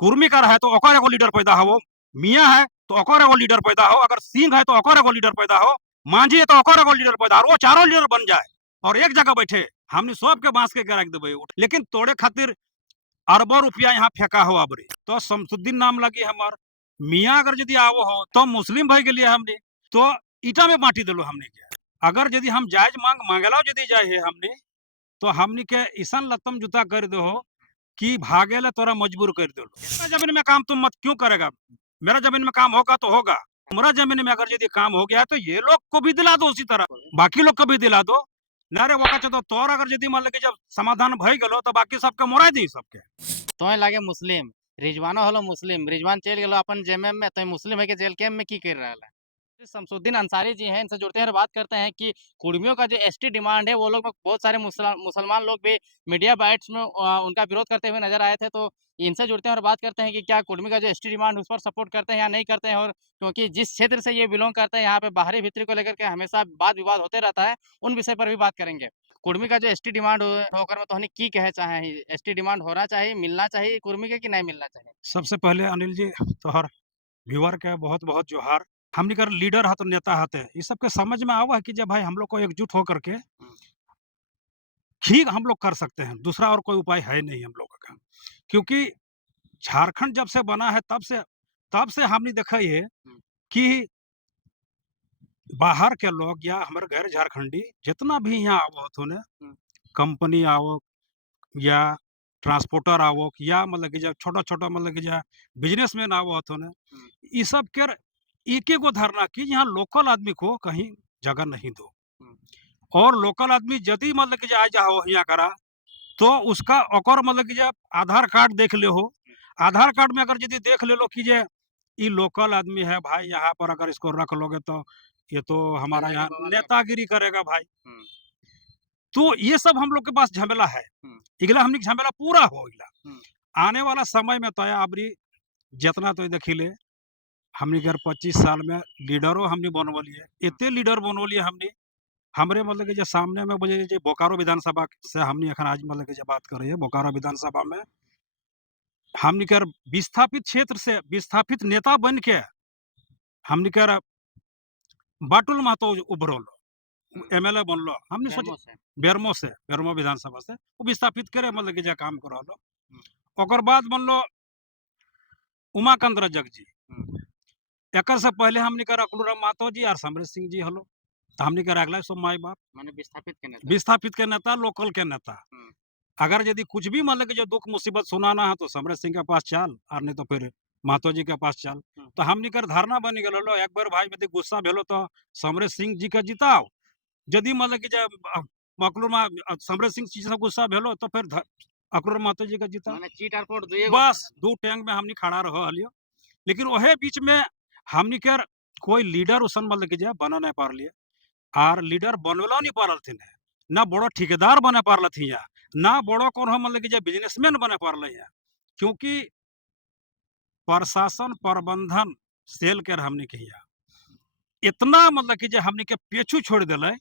कुर्मी का है तो ओकर एगो लीडर पैदा हो, मियाँ है तो ओकर एगो लीडर पैदा हो, अगर सिंह है तो ओकर एगो लीडर पैदा हो, मांझी है तो ओकर एगो लीडर पैदा हो, वो चारों लीडर बन जाए और एक जगह बैठे, हमने सबके बांस के रख देवे। लेकिन तोड़े खातिर अरबों रुपया यहाँ फेंका हो अबरी तो शमसुद्दीन नाम लगी हमार, मियाँ अगर यदि आवो हो तो मुस्लिम भाई के लिए हमने तो ईटा में बांटी दिलो हमने के। अगर यदि हम जायज मांग मांगेला यदि जाए हमने तो हमने के ईसन लतम जूता कर दो हो कि भागे ले तोरा मजबूर कर दो। मेरा जमीन में काम तुम मत क्यों करेगा, मेरा जमीन में काम होगा तो होगा, तुम्हारा जमीन में अगर यदि काम हो गया है तो ये लोग को भी दिला दो उसी तरह, बाकी लोग को भी दिला दो। ना रे वो तो तोर अगर यदि मान लगे जब समाधान भई गलो तो बाकी सबके मोराई दी सबके। तोय लागे मुस्लिम, रिजवानो हलो मुस्लिम, रिजवान चल गेलो अपन जेएमएम में, तो मुस्लिम है के जेल कैम्प में की कर रहा है। शमसुद्दीन अंसारी जी हैं, इनसे जुड़ते हैं और बात करते हैं कि कुर्मियों का जो एसटी डिमांड है, वो लोग बहुत सारे मुसलमान लोग भी मीडिया बाइट्स में उनका विरोध करते हुए नजर आए थे। तो इनसे जुड़ते हैं और बात करते हैं कि क्या कुर्मी का जो एसटी डिमांड उस पर सपोर्ट करते हैं या नहीं करते हैं, और क्योंकि जिस क्षेत्र से ये बिलोंग करते हैं, यहाँ पे बाहरी भित्री को लेकर के हमेशा वाद विवाद होते रहता है, उन विषय पर भी बात करेंगे। कुर्मी का जो एसटी डिमांड होकर में तो हनी की कहे चाहे एसटी डिमांड होना चाहिए, मिलना चाहिए कुर्मी के कि नहीं मिलना चाहिए? सबसे पहले अनिल जी तोहर व्यूअर के बहुत बहुत जोहार। हमने कर लीडर हत नेता हते ये सबके समझ में आवा है कि जब भाई हम लोग को एकजुट होकर के ही हम लोग कर सकते हैं, दूसरा और कोई उपाय है नहीं हम लोगों का। क्योंकि झारखंड जब से बना है तब से हमने देखा ये कि बाहर के लोग या हमारे गैर झारखंडी जितना भी यहाँ आवत हो ने, कंपनी आवो या ट्रांसपोर्टर आवो या मतलब कि जब छोटा-छोटा मतलब कि जो बिजनेसमैन आवत हो ने, ये सब केर एक एगो धारणा कि यहाँ लोकल आदमी को कहीं जगह नहीं दो। और लोकल आदमी यदि मतलब कि आ जाओ यहाँ करा तो उसका ओकर मतलब कि जब आधार कार्ड देख ले हो, आधार कार्ड में अगर यदि देख ले लो कि जे ये लोकल आदमी है भाई, यहाँ पर अगर इसको रख लोगे तो ये तो हमारा यहाँ नेतागिरी करेगा भाई। तो ये सब हम लोग के पास झमेला है। इगला हमनी के झमेला पूरा हो इगला। आने वाला समय में तो अबरी जितना तो देखिले हमनी के 25 साल में लीडरों हमनी बनवलिए, एते लीडर बनवलिए हमनी, हमरे मतलब कि जो सामने में बोले जे बोकारो विधानसभा से हमनी अखन आज मतलब कि जो बात कर रही है बोकारो विधानसभा में हमनी के विस्थापित क्षेत्र से विस्थापित नेता बन के हमनी के बाटुल महतो उभरल एमएलए बनलो, हमने सोचे बेरमो विधानसभा से वो विस्थापित करे मतलब कि जे काम करलो। ओकर बाद बनलो उमाकांत रजक जी, एकर से पहले हमनी के अकलूराम महतो जी और समरेश सिंह जी हलो, तो हमनी के रखला सब माई बाप माने विस्थापित के नेता, लोकल के नेता। अगर यदि कुछ भी मान के जो दुख मुसीबत सुनाना है तो समरेश सिंह के पास चल, और नहीं तो फिर महतो जी के पास चल। तो हमनी कर धारणा बन गलो एक बार भाई यदि गुस्सा भेलो तो समरेश सिंह जी के जिताओ, यदि मतलब कि जब समरेश सिंह जी से गुस्सा भेलो तो फिर अकरूर महतो जी के जिताओ। माने चीट और पोट दुइये बस दू टैंक में हमनी खड़ा रहो हलियो। लेकिन वहे बीच में हमनी के कोई लीडर उसन मतलब कि बना नहीं पार लिए, और लीडर बनवलो नहीं पारल थी, ना बड़ो ठेकेदार बने पारल थी, ना बड़ो कौन मतलब कि बिजनेसमैन बने पारल है। क्योंकि प्रशासन प्रबंधन सेल के हमने के इतना मतलब कि हमने के पेछू छोड़ दिले।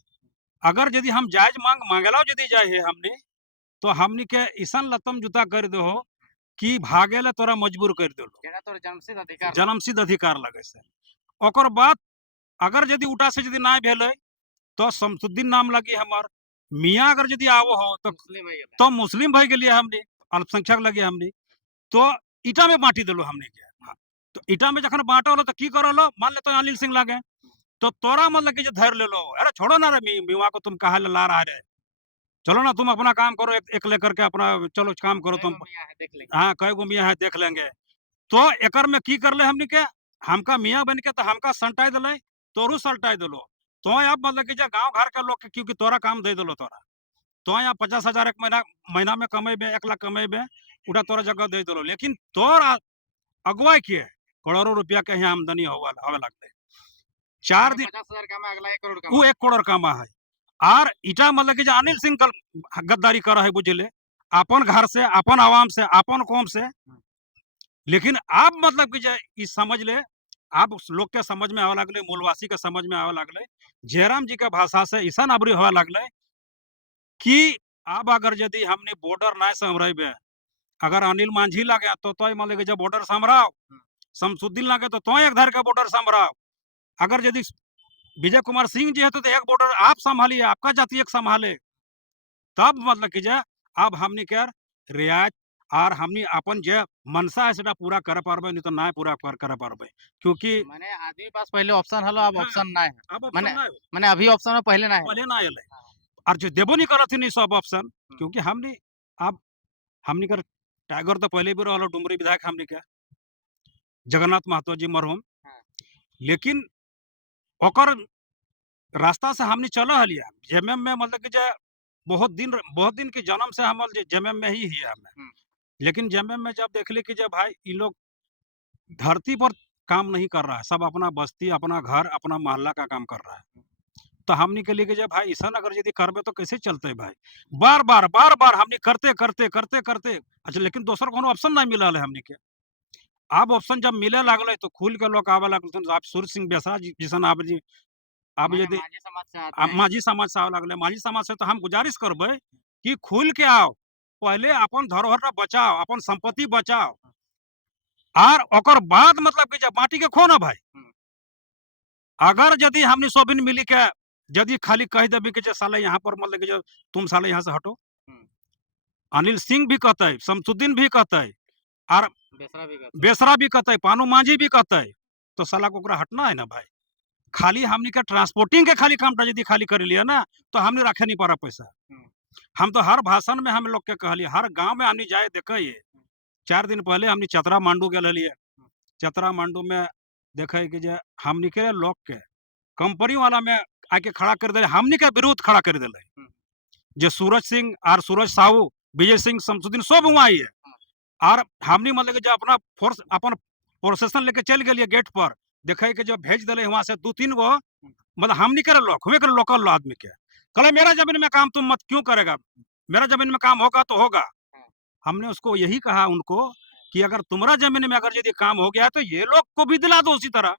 अगर यदि हम जायज मांग मांगेला यदि जाए हमने तो हमनी के ईसन लतम जूता कर दो कि भागे ले तोरा मजबूर कर दो, जेना तोर जन्मसिद्ध अधिकार जन्मसिद्ध अधिकार लगे से। ओकर बाद अगर यदि उठा से यदि ना भेले तो शमसुद्दीन नाम लगी हमार, मियाँ अगर यदि आवो हो मुस्लिम है तो मुस्लिम भाई के लिए हमने अल्पसंख्यक लगे हमने तो ईटा में बांटी दिलो हमने के। हाँ, तो ईटा में जखन बांटल तो की करलो, मान ले तो अनिल सिंह लगे तो तोरा मतलब कि धैर्य ले लो, अरे छोड़ो ना रे मियाँ को, तुम कहा ला रहा है, चलो ना तुम अपना काम करो, एक लेकर के अपना चलो काम करो तुम। देख लेंगे। हाँ, कई गो मियाँ है देख लेंगे। तो एकर में की कर ले हमनी के, हमका मियाँ बन के तो हमका सल्टाई दिले, तोरू सल्टाई दिलो। तो अब मतलब कि गाँव घर के लोग के क्योंकि तोरा काम दे दिलो तोरा, तो यहाँ 50,000 एक महीना में कमेबे, 1 लाख कमेबे, उड़ा तोरा जगह दे दिलो। लेकिन तोर अगुवाई किए करोड़ों रुपया के यहाँ आमदनी होवे लगते 4 दिन 50,000 कमा अगला 1 करोड़ वो कमा 1 करोड़ कमा है। और इटा मतलब कि अनिल सिंह कल गद्दारी कर है बुझले, अपन घर से, अपन आवाम से, अपन कौम से। लेकिन आप मतलब कि इस समझ ले, आप लोग के समझ में आवे लगले, मूलवासी के समझ में आवे लगले, जयराम जी के भाषा से ऐसा अबरी होवे लगले कि अब अगर यदि हमने बॉर्डर ना संभरेबे अगर अनिल मांझी लगे तो तोय मान लगे जब बॉर्डर संभराव, शमसुद्दीन लगे तो तोय एक धर के बॉर्डर संभराव। अगर यदि विजय कुमार सिंह जी है तो एक बॉर्डर आप संभालिए, आपका जाति एक संभाले, तब मतलब कि जे अब हमनी के रियायत और हमनी अपन जे मनसा है सेटा पूरा करे पारबे, नहीं तो ना पूरा करे पारबे, क्योंकि माने आदमी पास पहले ऑप्शन हलो, अब हाँ, ऑप्शन ना है। अब ऑप्शन माने ना हो, माने अभी ऑप्शन में पहले ना है। पहले ना आयल है। और जो देबो नहीं करत नहीं सब ऑप्शन, क्योंकि हमनी अब हमनी कर टाइगर तो पहले भी रहलो डुमरी विधायक हमनी के जगन्नाथ महतो जी मरहूम, हाँ। लेकिन ओकर रास्ता से हमनी चल हलिया जेएमएम में, मतलब कि जे बहुत दिन के जन्म से हम जेएमएम में ही है हमें। हम्म। लेकिन जेएमएम में जब देखली कि जब भाई ये लोग धरती पर काम नहीं कर रहा है, सब अपना बस्ती, अपना घर, अपना मोहल्ला का काम कर रहा है, तो हमनी के लिए कि जब भाई ऐसा अगर यदि करबे तो कैसे चलते भाई। बार बार हमनी करते अच्छा, लेकिन दोसर कोनो ऑप्शन नहीं मिलल है हमनी के। अब ऑप्शन जब मिले लागल तो खुल के लोग आवे लागल, आप सूर्य सिंह बेसरा जी जैसन आप जी, अब माने यदि मांझी समाज से आते हैं। माझी समाज से आवे लागले, माझी समाज से तो हम गुजारिश करबे कि खुल के आओ, पहले अपन धरोहर बचाओ, अपन संपत्ति बचाओ, और ओकर बाद मतलब कि जब माटी के खो ना भाई। हम्म। अगर यदि हमनी सोबिन मिली के यदि खाली कह देबी कि जे साले यहाँ पर मतलब कि जो तुम साले यहाँ से हटो, हम्म। अनिल सिंह भी कहते, शमसुद्दीन भी कहते, और बेसरा भी करते हैं। बेसरा भी कहते, पानू मांझी भी कहते, तो साला को ओकरा हटना है ना भाई। खाली हमनी के ट्रांसपोर्टिंग के खाली काम यदि खाली कर लिया ना, तो हमने रखे नहीं पारा पैसा। हम्म। हम तो हर भाषण में हम लोग के कहलिए, हर गांव में हमनी जाए देखे। 4 दिन पहले हमनी चतरा मांडू गेल हलिए, चतरा मांडू में देखे कि जे हमनी के लोग के कंपनी वाला में आके खड़ा कर दिले, हमनी के विरोध खड़ा कर दिले। हम्म। जे सूरज सिंह और सूरज साहू, विजय सिंह, शमसुद्दीन सब वहाँ आई है, और हमनी मतलब कि जो अपना फोर्स अपन प्रोसेशन लेके चल गए गेट पर, देखे कि जो भेज दिले वहां से 2-3 गो, मतलब हमनी के लोग हुए के लोकल आदमी के कहे मेरा जमीन में काम तुम मत क्यों करेगा, मेरा जमीन में काम होगा तो होगा। हमने उसको यही कहा उनको कि अगर तुम्हारा जमीन में अगर यदि काम हो गया है तो ये लोग को भी दिला दो, उसी तरह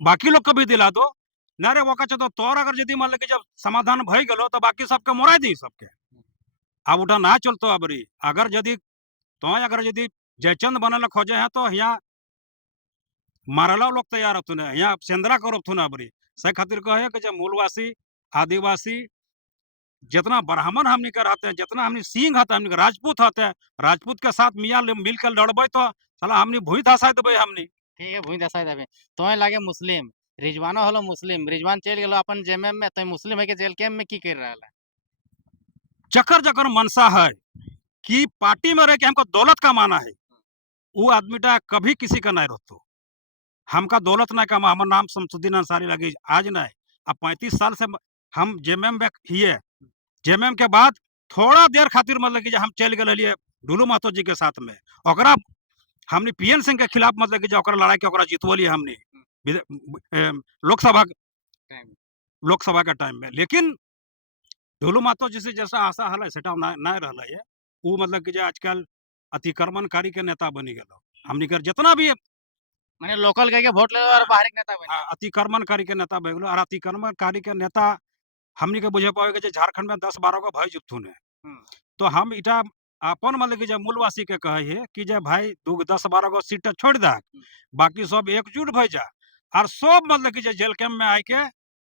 बाकी लोग को भी दिला दो। ना रे वो तो तोर अगर यदि मान कि जब समाधान भई गलो तो बाकी सबके मोरा दी सबके। अब उठा ना चलतो अबरी, अगर यदि तो अगर यदि जयचंद बनल खोजे हैं तो यहाँ मारला लोग तैयार होतुन, यहाँ सेंद्रा करो थुन अबरी। से खातिर कहे कि जब मूलवासी, आदिवासी, जितना ब्राह्मण हमनी के रहते हैं, जितना हमनी सिंह हते, हमनी के राजपूत हते, राजपूत के साथ मियाँ मिल के लड़बे तो साला हमनी भूई धसाई देबे हमनी। ठीक है, भूई दसाई देबे। तोय लागे मुस्लिम, रिजवानो हलो मुस्लिम, रिजवान चल गेलो अपन जेएमएम में, तोय मुस्लिम है के जेल कैम्प में की कर रहल है? जकर मनसा है कि पार्टी में रह के हमको दौलत कमाना है, वो आदमीटा कभी किसी का नहीं रोकतो। हमका दौलत नहीं कमा, हमार नाम शमसुद्दीन अंसारी लगी आज नहीं, अब 35 साल से हम जेएमएम में हिए। जेएमएम के बाद थोड़ा देर खातिर मतलब कि हम चल गए हलिए ढुलू महतो जी के साथ में, ओकरा हमने पीएन सिंह के खिलाफ मतलब कि ओकरा लड़ाई के ओकरा जितवलिए हमने लोकसभा लोकसभा के टाइम में। लेकिन ढुलू महतो जी से जैसा आशा हल सेटा नहीं रहल है। वो मतलब कि जे आजकल अतिक्रमणकारी के नेता बनी गए, हमनी के जितना भी माने लोकल कह के वोट ले और बाहर के नेता बन अतिक्रमणकारी के नेता भए गेलो, और अतिक्रमणकारी के नेता हमनी के बुझे पावे जे झारखंड में 10-12 गो भई जुथुन है। तो हम इटा अपन मतलब कि जे मूलवासी के कहे है कि जे भाई 10-12 गो सीट छोड़ दा, बाकी सब एकजुट भई जा, और सब मतलब कि जे जेल कैम्प में आए के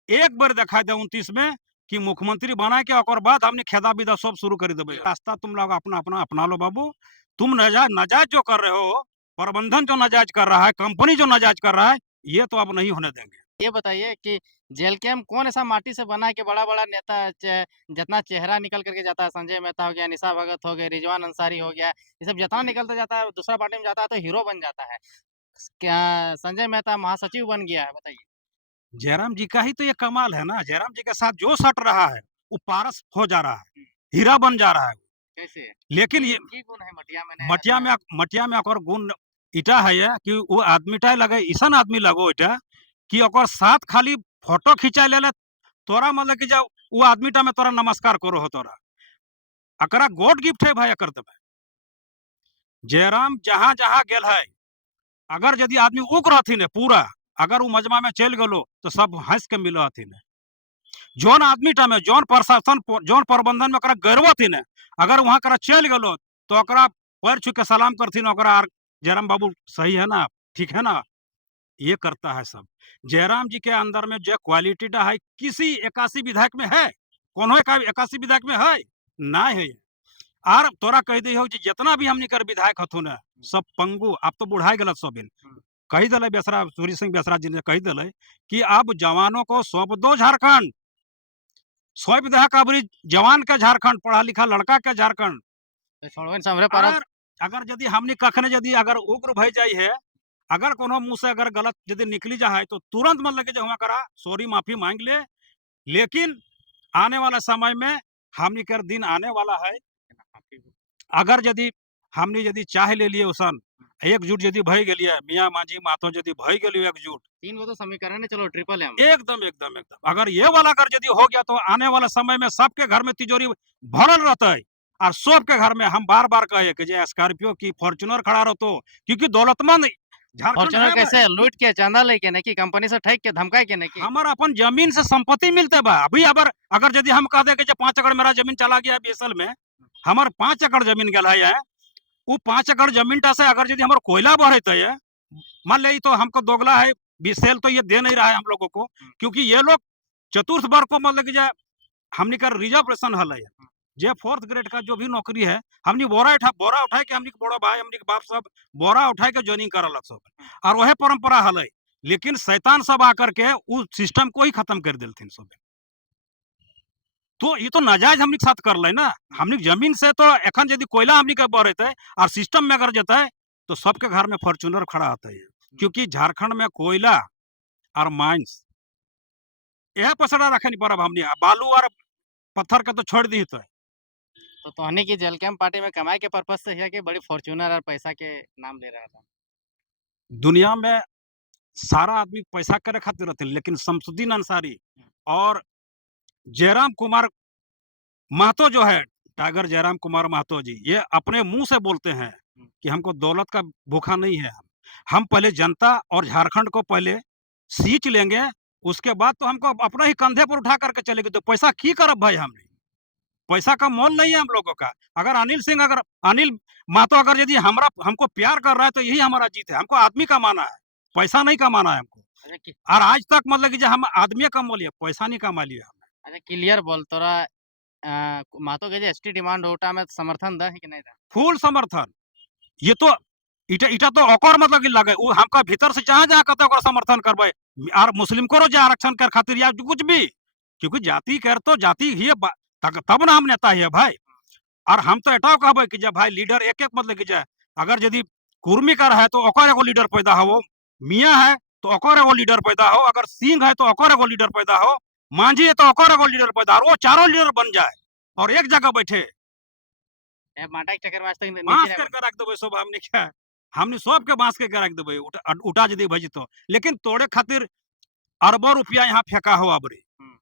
एक बार दिखाई दे 29 में कि मुख्यमंत्री बना के ओकर बाद हमने खेदा विदा सब शुरू कर देबे। रास्ता तुम लोग अपना अपना अपना लो बाबू, तुम नाजायज जो कर रहे हो, प्रबंधन जो नाजायज कर रहा है, कंपनी जो नाजायज कर रहा है, ये तो अब नहीं होने देंगे। ये बताइए कि जेल कैम्प कौन ऐसा माटी से बना है कि बड़ा-बड़ा नेता जितना चेहरा निकल करके जाता है, संजय मेहता हो गया, निशा भगत हो गए, रिजवान अंसारी हो गया, ये सब जितना निकलता जाता है दूसरा पार्टी में जाता है तो हीरो बन जाता है। क्या संजय मेहता महासचिव बन गया है, बताइए? जयराम जी का ही तो ये कमाल है ना, जयराम जी के साथ जो सट रहा है वो पारस हो जा रहा है, हीरा बन जा रहा है। कैसे? लेकिन ये की गुण है मटिया में मटिया में ओकर गुण इटा है ये कि वो आदमीटा लगे ऐसा आदमी लगो इटा कि ओकर साथ खाली फोटो खिंचा ले तोरा मतलब कि जब वो आदमीटा में तोरा नमस्कार करो हो, तोरा अकरा गोड गिफ्ट है भाई अकर देबे। जयराम जहां जहां गेल है, अगर यदि आदमी उक रहथिन पूरा, अगर वो मजमा में चल गलो तो सब हंस के मिलो हथिन। जौन आदमीटा में जौन प्रशासन जौन प्रबंधन में ओकरा गर्व हथिन, अगर वहां करा चल गलो तो ओकरा पैर छू के सलाम करथिन ओकरा आर जयराम बाबू सही है ना, ठीक है ना, ये करता है सब। जयराम जी के अंदर में जो क्वालिटी टा है किसी 81 विधायक में है? कोनो एक 81 विधायक में है? नाय है। आर तोरा कह दी हो जितना भी हमनी कर विधायक हथुन है, सब पंगु अब तो बुढ़ाई गलत सोबिन। कही दिले बेसरा सूर्य सिंह बेसरा जी ने कही दिले कि अब जवानों को सौंप दो झारखंड, सौंप दे काबरी जवान के झारखंड, पढ़ा लिखा लड़का के झारखंड। तो छोड़बे हमरे पारत अगर अगर यदि हमनी कखने यदि अगर उग्र भई जाई है, अगर कोनो मुंह से अगर गलत यदि निकली जा है तो तुरंत मतलब कि जो हुआ करा सॉरी माफी मांग ले। लेकिन आने वाला समय में हमनी कर दिन आने वाला है, अगर यदि हमनी यदि चाह ले लिए उसन एकजुट यदि भई गेलिए मियाँ मांझी मातो यदि भई गेलिए एकजुट, 3 गो तो समीकरण है, चलो ट्रिपल एम। एकदम एकदम एकदम अगर ये वाला अगर यदि हो गया तो आने वाला समय में सबके घर में तिजोरी भरल रहते और सबके घर में हम बार बार कहे कि जे स्कॉर्पियो की फॉर्च्यूनर खड़ा रहतो, क्योंकि दौलतमंद झारखंड फॉर्च्यूनर है भाई। कैसे लूट के चंदा लेके नहीं कि कंपनी से ठग के धमकाए के नहीं कि हमार अपन जमीन से संपत्ति मिलते बा अभी अगर अगर यदि हम कह दे कि 5 एकड़ मेरा जमीन चला गया है बीएसएल में, हमार 5 एकड़ जमीन गया है, वो 5 एकड़ जमीन टा से अगर यदि हमार कोयला बढ़ते है, मान ले तो हमको दोगला है बीएसएल तो ये दे नहीं रहा है हम लोगों को, क्योंकि ये लोग चतुर्थ वर्ग को मतलब कि हमनी का रिजर्वेशन हल है, जे 4th ग्रेड का जो भी नौकरी है हमनी बोरा उठाए के हमनी के बड़ा भाई हमनी के बाप सब बोरा उठाए के ज्वाइनिंग करल सब और वह परंपरा हल है। लेकिन शैतान सब आकर के उस सिस्टम को ही खत्म कर देलथिन सब। तो ये तो नाजायज हमनी के साथ कर ले ना, हमनी के जमीन से तो एखन यदि कोयला हमनी के बढ़ते और सिस्टम में अगर जते तो सबके घर में फॉर्च्यूनर खड़ा होता है, क्योंकि झारखंड में कोयला और माइंस यह पसड़ा रखे नहीं परब हमनी बालू और पत्थर के तो छोड़ दी तो तो तोहनी की जेल कैंप पार्टी में कमाई के पर्पज से है कि बड़ी फॉर्च्यूनर और पैसा के नाम ले रहा था। दुनिया में सारा आदमी पैसा करे खातिर रहते, लेकिन शमसुद्दीन अंसारी और जयराम कुमार महतो जो है, टाइगर जयराम कुमार महतो जी, ये अपने मुंह से बोलते हैं कि हमको दौलत का भूखा नहीं है, हम पहले जनता और झारखंड को पहले सींच लेंगे, उसके बाद तो हमको अपने ही कंधे पर उठा करके चलेंगे। तो पैसा की करब भाई हमने, पैसा का मोल नहीं है हम लोगों का। अगर अनिल महतो अगर यदि हमरा हमको प्यार कर रहा है तो यही हमारा जीत है, हमको आदमी कमाना है, पैसा नहीं कमाना है हमको। अच्छा कि और आज तक मतलब कि जो हम आदमी कमा लिए, पैसा नहीं कमा लिए हमने। अच्छा क्लियर बोल तोरा महतो के जे एसटी डिमांड होटा में समर्थन दा है कि नहीं दा? फुल समर्थन। ये तो इटा इटा तो ओकर मतलब कि लगे वो हमका भीतर से जहाँ-जहाँ कहते ओकर समर्थन करबै। और मुस्लिम को जे आरक्षण कर खातिर या कुछ भी, क्योंकि जाति कर तो जाति ही तब ना हम नेता ही है भाई। और हम तो एटाओ कहबै कि जे भाई लीडर एक-एक मतलब कि जे अगर यदि कुर्मी का है तो ओकर एगो लीडर पैदा हो, मियाँ है तो ओकर एगो लीडर पैदा हो, अगर सिंह है तो ओकर एगो लीडर पैदा हो, मांझी है तो ओकर एगो लीडर पैदा हो, वो चारों लीडर बन जाए और एक जगह बैठे। ए माटा के चक्कर में आज तक नीचे बाँस नहीं करके रख देबै सब हमनी के, हमनी सबके बाँस करके रख देबै उठा यदि भई जेतो। लेकिन तोड़े खातिर अरबों रुपया यहाँ फेंका हो अबरी। हुँ।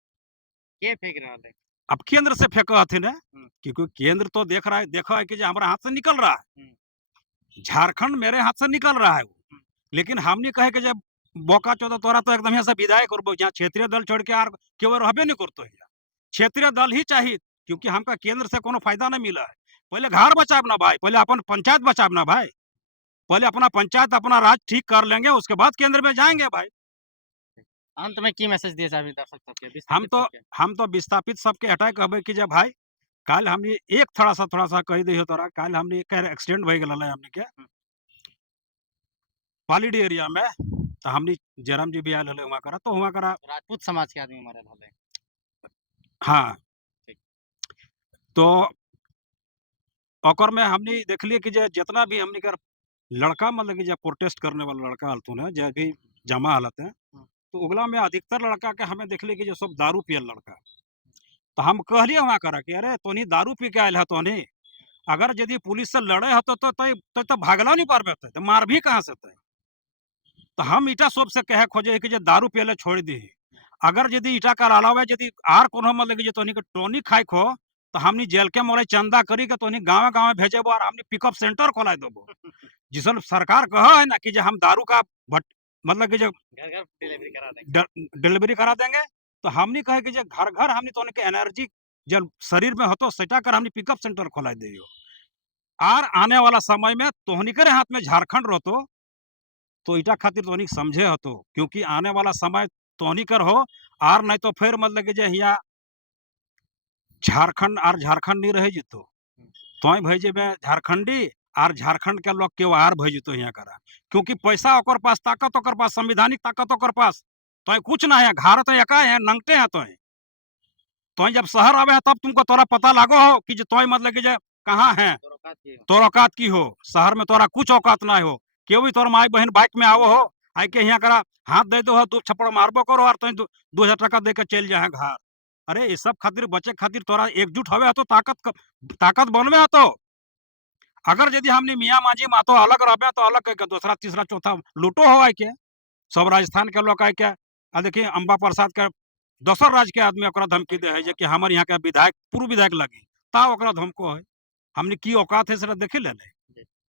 के फेंक रहल है? अब केंद्र से फेंका हथिन है, हुँ। क्योंकि केंद्र तो देखा है कि जो हमारे हाथ से निकल रहा है। हुँ। झारखंड मेरे हाथ से निकल रहा है वो। हुँ। लेकिन हमनी कहे कि जब बोका चौदह तोरा तो एकदम यहाँ से विदाई करबो, यहाँ क्षेत्रीय दल छोड़ के आर केवल रहबे नहीं करतो हियां। क्षेत्रीय दल ही चाहिए, क्योंकि हमका केंद्र से कोनो फायदा नहीं मिला है। पहले घर बचाब ना भाई, पहले अपन पंचायत बचाब ना भाई। पहले अपना पंचायत अपना राज ठीक कर लेंगे, उसके बाद केंद्र में जाएँगे भाई। अंत में की मैसेज दिए जाबे दर्शक सबके हम विस्थापित तो सबके? हम तो विस्थापित सबके हटाए कहबै कि जे भाई काल हमनी एक थोड़ा-सा कह दियो तोरा, काल हमनी के एक्सीडेंट भई गेल है हमनी के हुँ। पालीडी एरिया में, तो हमनी जयराम जी भी आयल हले वहाँ करा, तो वहाँ करा राजपूत समाज के आदमी मरल हले। हाँ, ठीक। तो ओकर में हमनी देखलिए कि जे जितना भी हमनी कर लड़का मतलब कि जे प्रोटेस्ट करने वाला लड़का हलथुन है, जे भी जमा हलत है, हुँ। तो उगला में अधिकतर लड़का के हमें देखलिए कि जे सब दारू पियल लड़का। तो हम कहलिए वहाँ करा कि अरे तोनी दारू पी के आयल ह तोनी, अगर यदि पुलिस से लड़े ह तो भागला नहीं पारबे तै, तो मार भी कहाँ से तै? तो हम ईटा सबसे कहे खोजे कि जे दारू पियले छोड़ दीही। अगर यदि ईटा के अलावा यदि आर कोनो मतलब कि जे तोहनी के टॉनिक खाइक हो, तो हमनी जेल के मोरे चंदा करी के तोहनी गाँवे-गाँवे भेजेबो और हमनी पिकअप सेंटर खोलाइ देबो। जिसन सरकार कहा है ना कि जे हम दारू का भट मतलब कि जो घर-घर डिलीवरी करा देंगे। डिलीवरी करा देंगे, तो हमनी कहे कि जे घर-घर हमनी तोहनी के एनर्जी जब शरीर में होतो सेटा कर हमनी पिकअप सेंटर खोलाइ देहियो। आर आने वाला समय में तोहनी करे हाथ में झारखंड रहतो तो इटा खातिर तोहनी समझे हतो क्योंकि आने वाला समय तोहनी कर हो आर नहीं तो फिर मतलब कि जे हिया झारखंड नहीं रह जितो तोय भेजे में झारखंडी आर झारखंड के लोग केओ आर भेजितो यहाँ करा क्योंकि पैसा ओकर पास ताकत ओकर पास संविधानिक ताकत ओकर पास तोय कुछ ना है घर तो एका है नंगटे है तोय जब शहर आवे है तब तुमको तोरा पता लागो हो कि जे तोय मतलब कि जे कहाँ है और औकात की हो। तोर औकात की हो शहर में तोरा कुछ औकात ना हो केहू भी तोर माई बहन बाइक में आवो हो आई के यहाँ करा हाथ दे दो हो दो छप्पड़ मारबो करो और तुम 2,000 टका दे के चल जाए घर अरे ये सब खातिर बचे खातिर तोरा एकजुट हवे तो ताकत बनवे तो अगर यदि हमने मियाँ मांझी मातो अलग रहबे तो अलग करके दूसरा तीसरा चौथा लूटो हो आए के सब राजस्थान के लोग आए के देखिए अम्बा प्रसाद के दोसर राज्य के आदमी ओकरा धमकी दे है जे कि हमर यहाँ के विधायक पूर्व विधायक लगी ता ओकरा धमको है हमने की औकात है से देखे ले